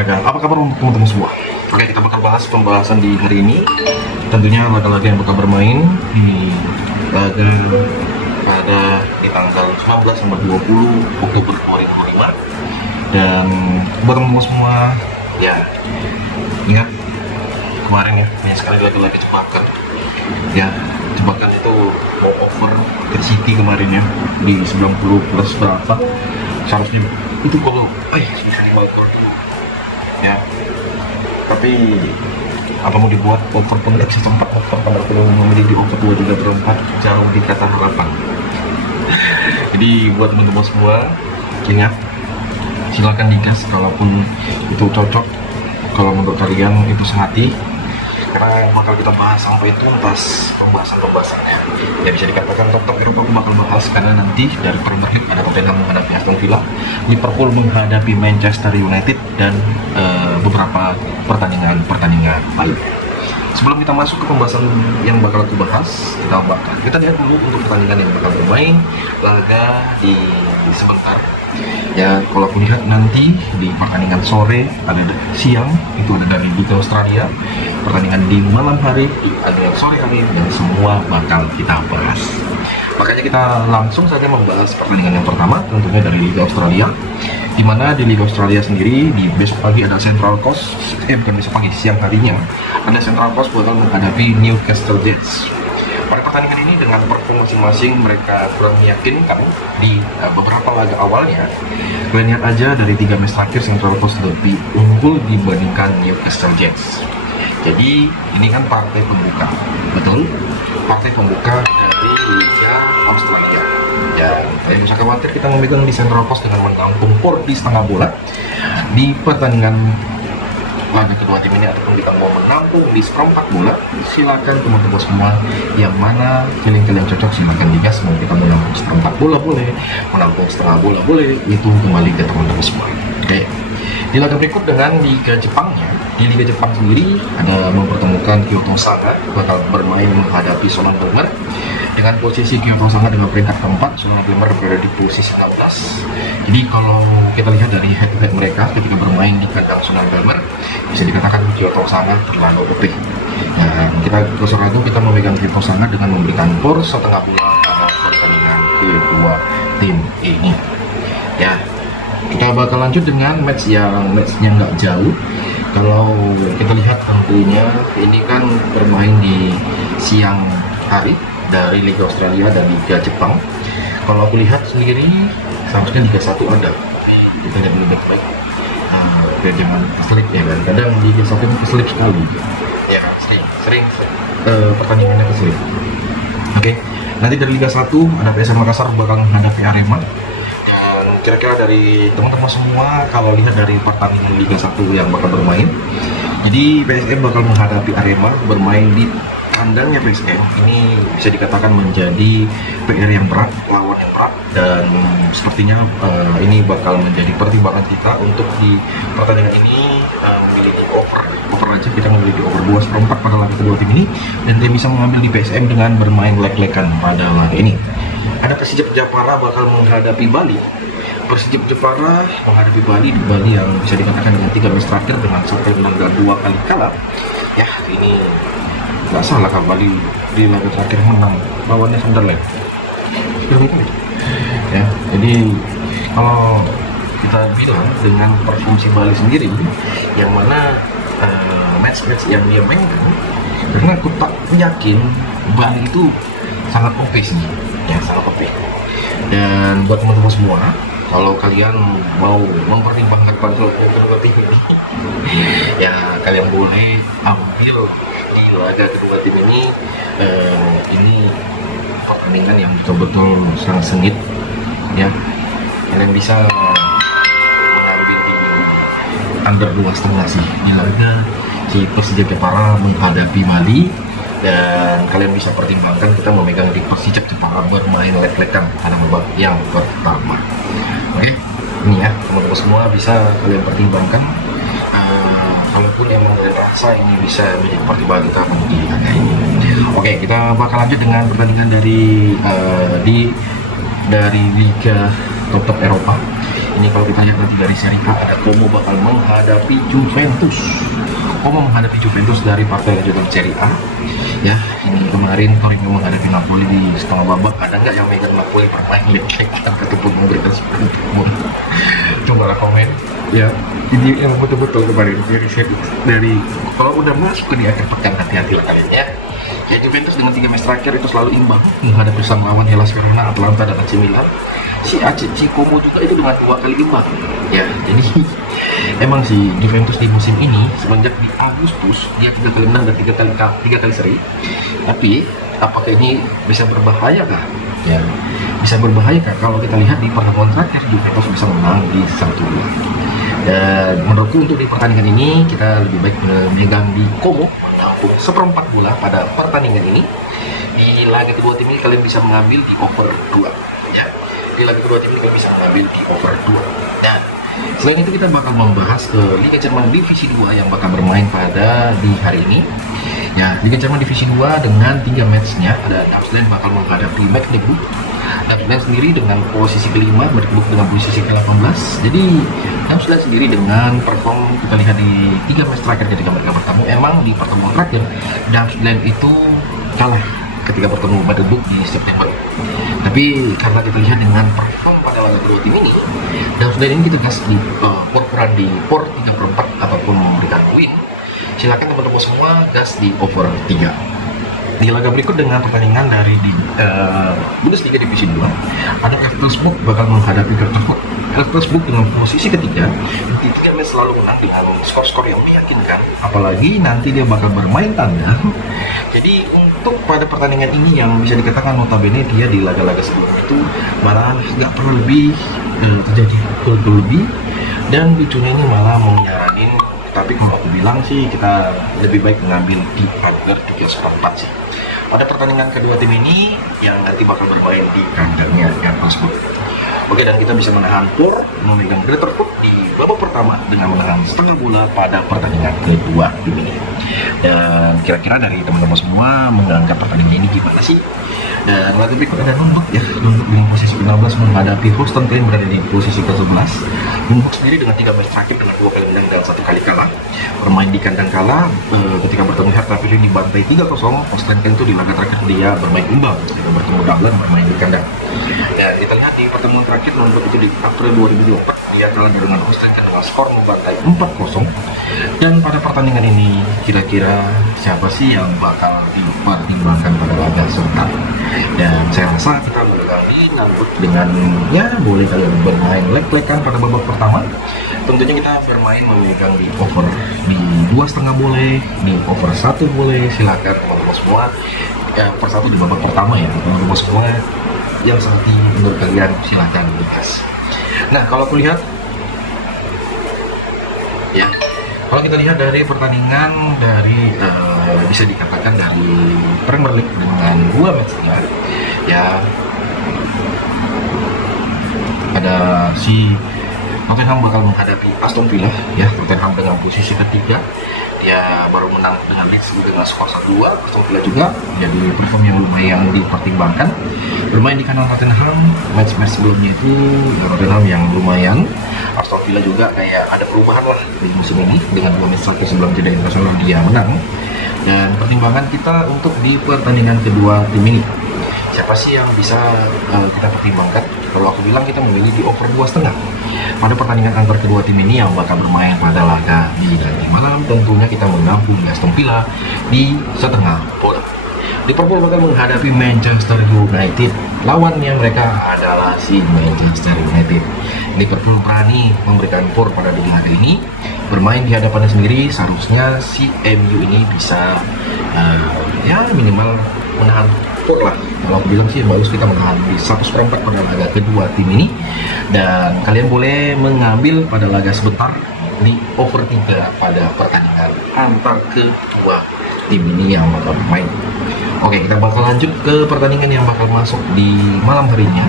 olahraga. Apa kabar teman-teman semua? Oke, kita bakal bahas pembahasan di hari ini. Tentunya laga-laga yang bakal bermain di laga pada di tanggal 19 sampai 20 Oktober 2025. Dan buat teman-teman semua, ya ingat kemarin ya, banyak sekali laga-laga jebakan. Ya, jebakan itu mau over ke City kemarin ya di 90 plus berapa. Seharusnya itu kalau bisa di Bogor tuh ya, tapi apa mau dibuat over pun tidak sempat over pada perlu memiliki over 23/4 jauh di kata harapan. Jadi buat teman-teman semua, ingat silakan digas kalaupun itu cocok, kalau menurut kalian itu sehati, karena yang bakal kita bahas sampai itu pas pembahasannya ya bisa dikatakan top Eropa aku bakal bahas, karena nanti dari Premier League ada Tottenham menghadapi Aston Villa, Liverpool menghadapi Manchester United, dan beberapa pertandingan lain. Sebelum kita masuk ke pembahasan yang bakal aku bahas, kita lihat dulu untuk pertandingan yang bakal bermain laga di sebentar. Ya, kalau aku lihat nanti di pertandingan sore, ada siang itu ada dari Liga Australia, pertandingan di malam hari ada sore hari, dan semua bakal kita bahas. Makanya kita langsung saja membahas pertandingan yang pertama, tentunya dari Liga Australia, di mana di Liga Australia sendiri di besok pagi ada Central Coast, bukan besok pagi, siang harinya ada Central Coast bakal menghadapi Newcastle Jets. Pada pertandingan ini dengan performa masing-masing mereka kurang meyakinkan di beberapa laga awalnya. Kalian lihat aja dari 3 match terakhir Central Coast lebih unggul dibandingkan Newcastle Jets. Jadi ini kan partai pembuka, betul? Partai pembuka dari Liga Australia. Ya, kalian bisa khawatir kita memegang di Central Coast dengan menampung 4,5 bola di pertandingan laga kedua tim ini, ataupun kita mau menampung di seperempat bola. Silakan teman-teman semua, yang mana feeling kalian cocok silakan digas. Mau kita menampung seperempat bola boleh, menampung setengah bola boleh, itu kembali ke teman-teman semua. Oke, di laga berikut dengan Liga Jepangnya, di Liga Jepang sendiri ada mempertemukan Kyoto Saga bakal bermain menghadapi Shonan Bellmare. Dengan posisi Kyoto Saga dengan peringkat keempat, Shonan Bellmare berada di posisi 16. Jadi kalau kita lihat dari head-to-head mereka ketika bermain di kandang Shonan Bellmare, bisa dikatakan Kyoto Saga terlalu lebih. Nah, kita kita memegang Kyoto Saga dengan memberikan skor setengah bola pada pertandingan kedua tim ini. Ya, kita bakal lanjut dengan matchnya nggak jauh. Kalau kita lihat tentunya ini kan bermain di siang hari dari Liga Australia dan Liga Jepang. Kalau aku lihat sendiri seharusnya Liga 1 ada, tapi kita lihat dulu baik-baik. Kayak zaman keselip ya kan, kadang Liga 1 itu keselip sekali ya, sering pertandingannya keselip. Oke, nanti dari Liga 1 ada PSM Makassar bakal menghadapi Arema. Dan kira-kira dari teman-teman semua, kalau lihat dari pertandingan Liga 1 yang bakal bermain, jadi PSM bakal menghadapi Arema, bermain di kandangnya PSM. Ini bisa dikatakan menjadi PR yang berat, lawan yang berat, dan sepertinya ini bakal menjadi pertimbangan kita untuk di pertandingan ini memiliki over aja. Kita memiliki over 2/4 pada laga kedua tim ini, dan dia bisa mengambil di PSM dengan bermain leg-legan pada laga ini. Ada Persijap Jepara bakal menghadapi Bali. Persijap Jepara menghadapi Bali yang bisa dikatakan dengan 3 match terakhir dengan sampai menang 2 kali kalah. Ya, ini nggak salah kan Bali di laga terakhir menang lawannya Sunderland. Ya, jadi kalau kita bilang dengan performa Bali sendiri, yang mana match-match yang dia mainkan, karena aku tak yakin Bali itu sangat OP sih, ya sangat OP. Dan buat teman-teman semua, kalau kalian mau mempertimbangkan kontrol tim ini, ya kalian boleh ambil di laga kedua tim ini. Ini pertandingan yang betul-betul sangat sengit ya, kalian bisa mengambil di under 2,5 sih di laga si Persijap Jepara menghadapi Bali. Dan kalian bisa pertimbangkan kita memegang di Persijap Jepara bermain leg-legan pada babak yang pertama. Oke, ini ya teman-teman semua, bisa kalian pertimbangkan. Kalaupun emang rasa ini bisa menjadi pertimbangan kita di laga ini. Oke, kita bakal lanjut dengan pertandingan dari Liga top Eropa. Ini kalau kita lihat nanti dari Serie A ada Como bakal menghadapi Juventus. Como menghadapi Juventus dari partai lanjutan Serie A. Ya, ini kemarin Torino menghadapi Napoli di setengah babak. Ada nggak yang megang Napoli bermain lihat-lihat ataupun memberikan sprint? Coba komen. Ya, ini yang betul-betul kemarin dari kalau udah masuk ke di akhir pekan, hati-hati lah kalian ya. Ya, Juventus dengan 3 match terakhir itu selalu imbang menghadapi sang lawan Hellas Verona, Atalanta, dan AC Milan. Si Como juga itu dengan 2 kali imbang. Ya, jadi emang si Juventus di musim ini semenjak di Agustus dia 3 kali menang dan 3 kali seri. Tapi apakah ini bisa berbahaya kah? Ya, bisa berbahaya kah kalau kita lihat di pertemuan terakhir Juventus bisa menang di 1-2. Dan menurutku untuk di pertandingan ini kita lebih baik memegang di Como, menampung seperempat bola pada pertandingan ini. Di laga kedua tim ini kalian bisa mengambil di over 2 ya. Di laga kedua tim ini kalian bisa mengambil di over 2. Dan selain itu kita bakal membahas ke Liga Jerman Divisi 2 yang bakal bermain pada di hari ini. Ya, Liga Jerman Divisi 2 dengan 3 matchnya ada Darmstadt bakal menghadapi Magdeburg. Darmstadt sendiri dengan posisi kelima, Magdeburg dengan posisi ke-18. Jadi Darmstadt sendiri dengan perform kita lihat di 3 match terakhir ketika mereka bertemu, emang di pertemuan terakhir Darmstadt itu kalah ketika bertemu Magdeburg di September. Tapi karena kita lihat dengan perform pada laga kedua tim ini, Darmstadt ini kita gas di ukuran di por 3/4 ataupun memberikan win. Silakan teman-teman semua gas di over 3. Di laga berikut dengan pertandingan dari di Bundesliga Divisi 2 ada Elfsborg bakal menghadapi Karlsruhe. Elfsborg dengan posisi ketiga, di 3 match selalu menang dengan skor-skor yang meyakinkan, apalagi nanti dia bakal bermain tandang. Jadi untuk pada pertandingan ini yang bisa dikatakan notabene dia di laga-laga sebelumnya itu malah nggak perlu lebih terjadi gol lebih, dan lucunya ini malah mau nyaranin, tapi kalau aku bilang sih kita lebih baik mengambil di under 3,4 sih. Pada pertandingan kedua tim ini yang nanti bakal bermain di kandangnya Elfsborg. Oke, dan kita bisa menahan Por, memegang Greuther Fürth di babak pertama dengan menahan setengah bola pada pertandingan kedua tim ini. Dan kira-kira dari teman-teman semua menganggap pertandingan ini gimana sih? Dan laga berikut ada Nürnberg ya, Nürnberg dengan posisi 16 menghadapi Holstein Kiel berada di posisi ke-11. Nürnberg sendiri dengan 3 match terakhir dengan 2 kali menang dan 1 kali kalah. Bermain di kandang kalah ketika bertemu Hertha Berlin dibantai 3-0. Holstein Kiel itu di laga terakhir dia bermain imbang ketika bertemu Dublin bermain di kandang. Dan kita lihat di pertemuan terakhir Nürnberg itu di April 2024 dia kalah dengan Holstein Kiel dengan skor membantai 4-0. Dan pada pertandingan ini kira-kira siapa sih yang bakal dipertimbangkan pada laga sebentar? Dan saya rasa kita mengalami Nürnberg dengan ya boleh kalian bermain leg-legan pada babak pertama. Tentunya kita bermain memegang di over di 2,5 boleh, di over 1 boleh. Silakan teman-teman semua ya, per satu di babak pertama ya teman-teman semua yang seperti menurut kalian silakan bebas. Nah, kalau aku lihat ya, kalau kita lihat dari pertandingan dari bisa dikatakan dari Premier League dengan 2 matchnya ya, ada si Tottenham bakal menghadapi Aston Villa ya. Tottenham dengan posisi ketiga dia baru menang dengan Leeds dengan skor 1-2. Aston Villa juga jadi perform yang lumayan dipertimbangkan. Bermain di kandang Tottenham, match-match sebelumnya itu Tottenham yang lumayan. Aston Villa juga kayak ada perubahan lah di musim ini dengan 2 match terakhir sebelum jeda internasional dia menang. Dan pertimbangan kita untuk di pertandingan kedua tim ini, siapa sih yang bisa kita pertimbangkan? Kalau aku bilang kita memilih di over 2,5 pada pertandingan antar kedua tim ini yang bakal bermain pada laga di nanti malam. Tentunya kita menampung Aston Villa di setengah bola. Liverpool bakal menghadapi Manchester United. Lawannya mereka adalah si Manchester United. Liverpool berani memberikan por pada di laga ini. Bermain di hadapannya sendiri, seharusnya si MU ini bisa ya minimal menahan por lah. Kalau aku bilang sih bagus kita menahan di 1/4 pada laga kedua tim ini. Dan kalian boleh mengambil pada laga sebentar di over 3 pada pertandingan antar kedua tim ini yang bakal bermain. Oke, kita bakal lanjut ke pertandingan yang bakal masuk di malam harinya.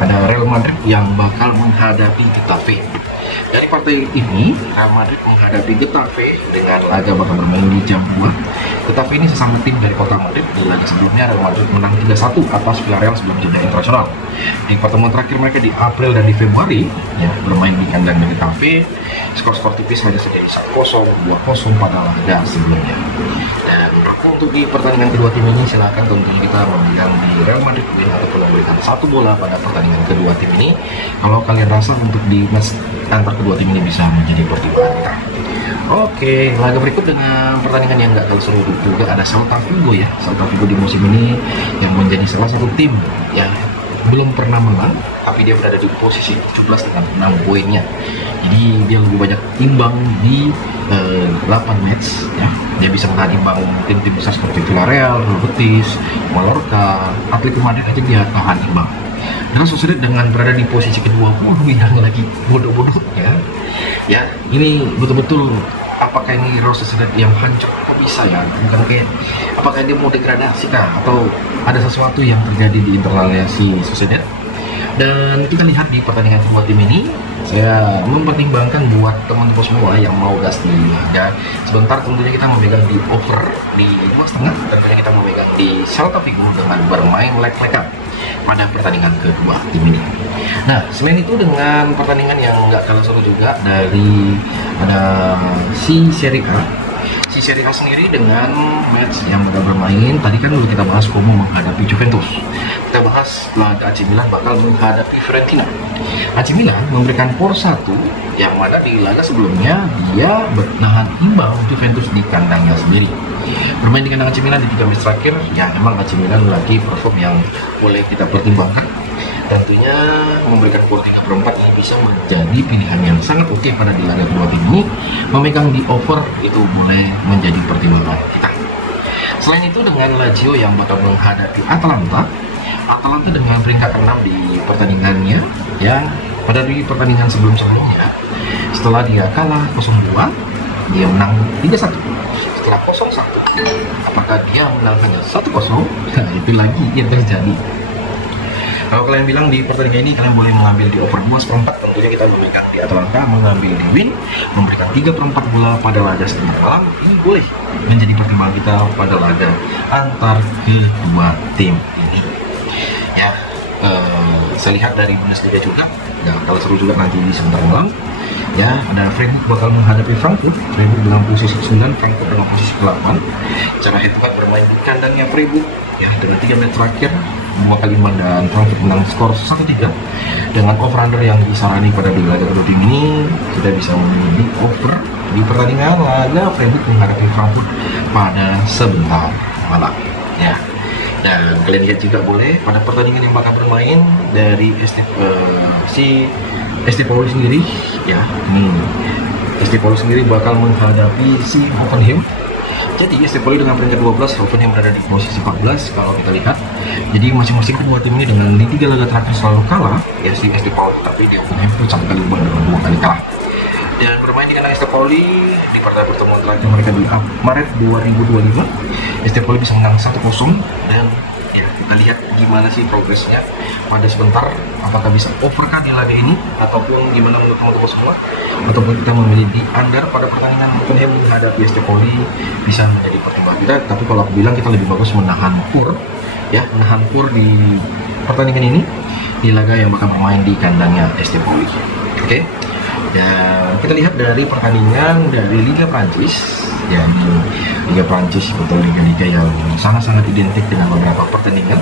Ada Real Madrid yang bakal menghadapi Getafe. Dari partai ini, Real Madrid menghadapi Getafe dengan laga bakal bermain di jam 2. Getafe ini sesama tim dari kota Madrid. Di laga sebelumnya Real Madrid menang 3-1 atas Villarreal sebelum jeda internasional. Di pertemuan terakhir mereka di April dan di Februari ya, bermain di kandang Getafe. Skor-skor tipis hanya terjadi 1-0, 2-0 pada laga sebelumnya. Dan untuk di pertandingan kedua tim ini, silakan tentunya kita memegang di Real Madrid win ataupun memberikan 1 bola pada pertandingan kedua tim ini. Kalau kalian rasa untuk di match antar kedua tim ini bisa menjadi pertimbangan kita. Oke, laga berikut dengan pertandingan yang nggak kalah seru juga ada Celta Vigo ya. Celta Vigo di musim ini yang menjadi salah satu tim yang belum pernah menang, tapi dia berada di posisi 17 dengan 6 poinnya. Jadi dia lebih banyak imbang di 8 match ya. Dia bisa menahan imbang tim-tim besar seperti Villarreal, Real Betis, Mallorca, Atletico Madrid aja dia tahan imbang. Dan Sociedad dengan berada di posisi ke-20 yang lagi bodoh-bodoh ya, ini betul-betul apakah ini Real Sociedad yang hancur? Kok bisa ya? Bukan kayak apakah dia mau degradasi kah? Atau ada sesuatu yang terjadi di internalnya si Sociedad? Dan kita lihat di pertandingan kedua tim ini, saya mempertimbangkan buat teman-teman semua yang mau gas di liga. Sebentar tentunya kita memegang di over di 2,5. Tentunya kita memegang di Celta Vigo dengan bermain leg-legan pada pertandingan kedua tim ini. Nah, selain itu dengan pertandingan yang nggak kalah seru juga dari ada si Serie A. Si Serie A sendiri dengan match yang bakal bermain, tadi kan udah kita bahas Como menghadapi Juventus. Kita bahas laga AC Milan bakal menghadapi Fiorentina. AC Milan memberikan skor 1 yang mana di laga sebelumnya dia bertahan imbang Juventus di kandangnya sendiri. Bermain di kandang AC Milan di 3 match terakhir, ya memang AC Milan lagi perform yang boleh kita pertimbangkan. Tentunya memberikan skor 3/4 ini bisa menjadi pilihan yang sangat oke pada di laga kedua tim ini. Memegang di over itu boleh menjadi pertimbangan kita. Selain itu dengan Lazio yang bakal menghadapi Atalanta. Atalanta dengan peringkat ke-6 di pertandingannya yang pada di pertandingan sebelumnya setelah dia kalah 0-2 dia menang 3-1. Setelah 0-1 apakah dia menang hanya 1-0? Nah, itu lagi yang terjadi. Kalau kalian bilang di pertandingan ini kalian boleh mengambil di over 2/4, tentunya kita memegang di Atalanta mengambil di win, memberikan 3/4 bola pada laga setengah malam. Ini boleh menjadi pertimbangan kita pada laga antar kedua tim ini. Ya, saya lihat dari Bundesliga juga, ya kalau seru juga nanti di sebentar malam. Ya, ada Freiburg bakal menghadapi Frankfurt. Freiburg dengan posisi 9, Frankfurt dengan posisi 8. Cara head to head bermain di kandangnya Freiburg ya, dengan 3 match terakhir 2 kali imbang dan Frankfurt menang skor 1-3. Dengan over-under yang disarani pada di laga kedua tim ini, kita bisa memilih over di pertandingan laga Freiburg menghadapi Frankfurt pada sebentar malam ya. Dan kalian lihat juga boleh pada pertandingan yang bakal bermain dari si ST Pauli sendiri ya. ST Pauli sendiri bakal menghadapi si Hoffenheim. Jadi ST Pauli dengan peringkat 12, Hoffenheim berada di posisi 14 kalau kita lihat. Jadi masing-masing kedua tim ini dengan di 3 laga terakhir selalu kalah ya si ST Pauli, tapi di Hoffenheim itu sampai kali imbang dengan 2 kali kalah. Dan bermain dengan ST Pauli di pertemuan terakhir mereka di Maret 2025, ST Pauli bisa menang 1-0 dan ya kita lihat gimana sih progresnya pada sebentar, apakah bisa overkah di laga ini ataupun gimana menurut teman-teman semua, ataupun kita memilih di under pada pertandingan Hoffenheim menghadapi ST Pauli bisa menjadi pertimbangan kita. Tapi kalau aku bilang kita lebih bagus menahan kur ya, menahan kur di pertandingan ini di laga yang bakal bermain di kandangnya ST Pauli. Oke. Dan kita lihat dari pertandingan dari Liga Prancis ya, Liga Prancis betul liga-liga yang sangat-sangat identik dengan beberapa pertandingan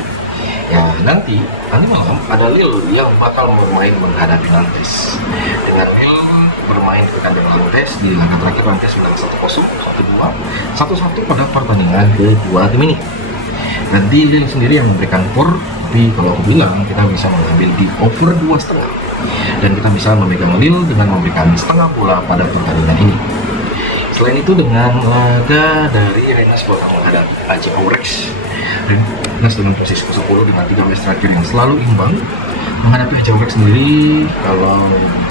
ya. Nanti malam ada Lille yang bakal bermain menghadapi Nantes. Dengan Lille bermain ke kandang Nantes di laga terakhir, Nantes menang 1-0, 1-2, 1-1 pada pertandingan kedua tim ini. Nanti Lille sendiri yang memberikan skor, tapi kalau aku bilang kita bisa mengambil di over 2,5 dan kita bisa memegang Lille dengan memberikan setengah bola pada pertandingan ini. Selain itu dengan laga dari Rennes bakal menghadapi AC Aurex. Rennes dengan posisi 10 dengan 3 match terakhir yang selalu imbang menghadapi AC Aurex sendiri. Kalau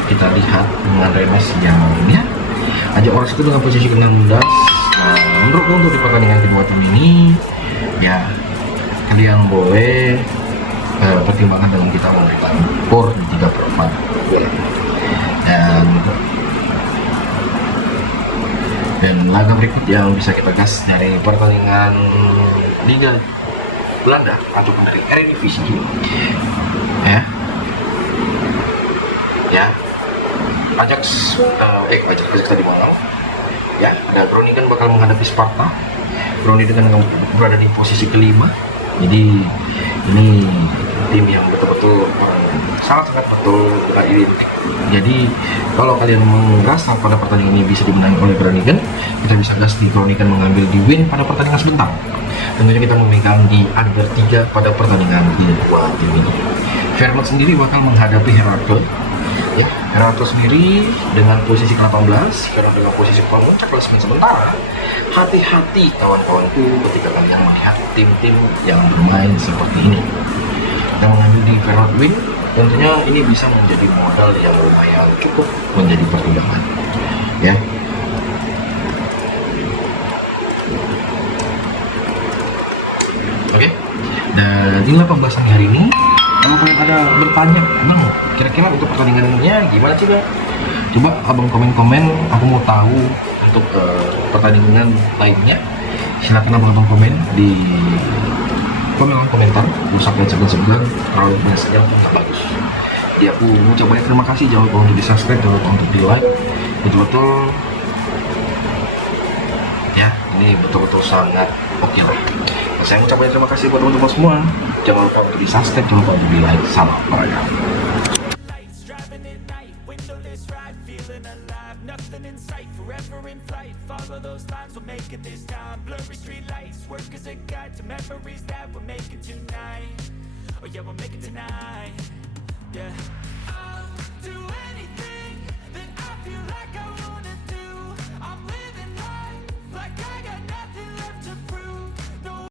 kita lihat dengan Rennes yang ya, AC Aurex itu dengan posisi ke-16. Nah, menurutku untuk di pertandingan kedua tim ini ya kalian boleh pertimbangan dengan kita memberikan skor di 3/4 bola. Dan dan laga berikut yang bisa kita gas dari pertandingan Liga Belanda ataupun dari Eredivisie ya Ajax tadi malam ya. Ada Groningen bakal menghadapi Sparta. Groningen berada di posisi kelima, jadi ini tim yang betul-betul sangat-sangat betul dengan identik. Jadi kalau kalian menggas pada pertandingan ini bisa dimenangi oleh Groningen, kita bisa gas di Groningen mengambil di win pada pertandingan sebentar. Tentunya kita memegang di under 3 pada pertandingan di dua tim ini. Feyenoord sendiri bakal menghadapi Heracles. Ya, Heracles sendiri dengan posisi ke-18, Feyenoord dengan posisi puncak klasemen sementara. Hati-hati kawan-kawanku ketika kalian melihat tim-tim yang bermain seperti ini. Kita mengambil di Feyenoord win, tentunya ini bisa menjadi modal yang lumayan cukup menjadi pertimbangan. Ya. Oke. Dan di 18 hari ini, kalau kalian ada bertanya, Bang, kira-kira untuk pertandingannya gimana sih, Bang? Coba abang komen-komen, aku mau tahu untuk pertandingan lainnya. Silakan abang komen di kolom komentar. Usah segan-segan, terlalu banyak yang nggak bagus. Jadi aku mengucap banyak terima kasih, jangan lupa untuk di subscribe, jangan lupa untuk di like. Betul-betul ya, ini betul-betul sangat oke lah. Saya mengucapkan terima kasih buat teman-teman semua. Jangan lupa untuk di subscribe, jangan lupa untuk di like. Salam olahraga. I'll do anything that I feel like I wanna